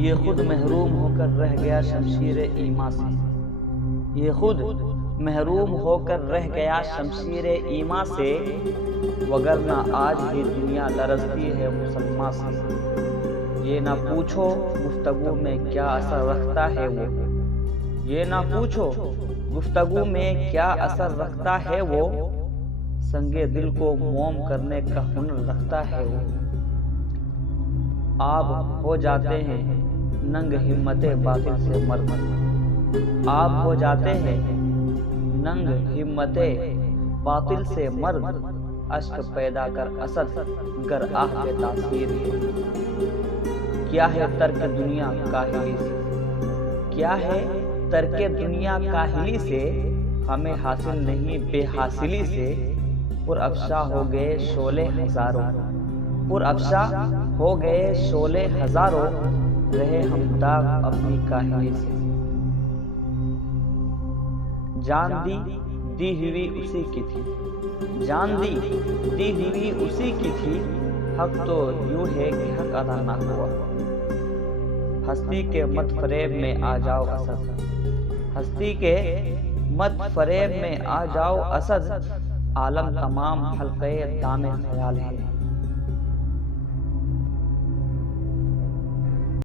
یہ خود محروم ہو کر رہ گیا شمشیر ایما سے، یہ خود محروم ہو کر رہ گیا شمشیر ایما سے، وگرنہ آج بھی دنیا لرزتی ہے مسلمان سے۔ یہ نہ پوچھو گفتگو میں کیا اثر رکھتا ہے وہ، یہ نہ پوچھو گفتگو میں کیا اثر رکھتا ہے وہ، سنگے دل کو موم کرنے کا ہنر رکھتا ہے وہ۔ آب ہو جاتے ہیں ننگ ہمت باطل سے مرد، آب ہو جاتے ہیں ننگ ہمت باطل سے مرد، اشک پیدا کر اسد گر آہ پہ تاثیر ہے۔ کیا ہے ترک دنیا کاہلی سے، کیا ہے ترک دنیا کاہلی سے، ہمیں حاصل نہیں بے حاصلی سے، پر افشا ہو گئے شعلے ہزاروں، پر افشا ہو گئے شعلے ہزاروں، رہے ہم داغ اپنی کاہلی سے۔ جان دی دی ہوئی اسی کی تھی، جان دی دی ہوئی اسی کی تھی، حق تو یوں ہے کہ حق ادا نہ ہوا۔ ہستی کے مت فریب میں آ جاؤ اسد، ہستی کے مت فریب میں آ جاؤ اسد، عالم تمام حلقے دام خیال ہے۔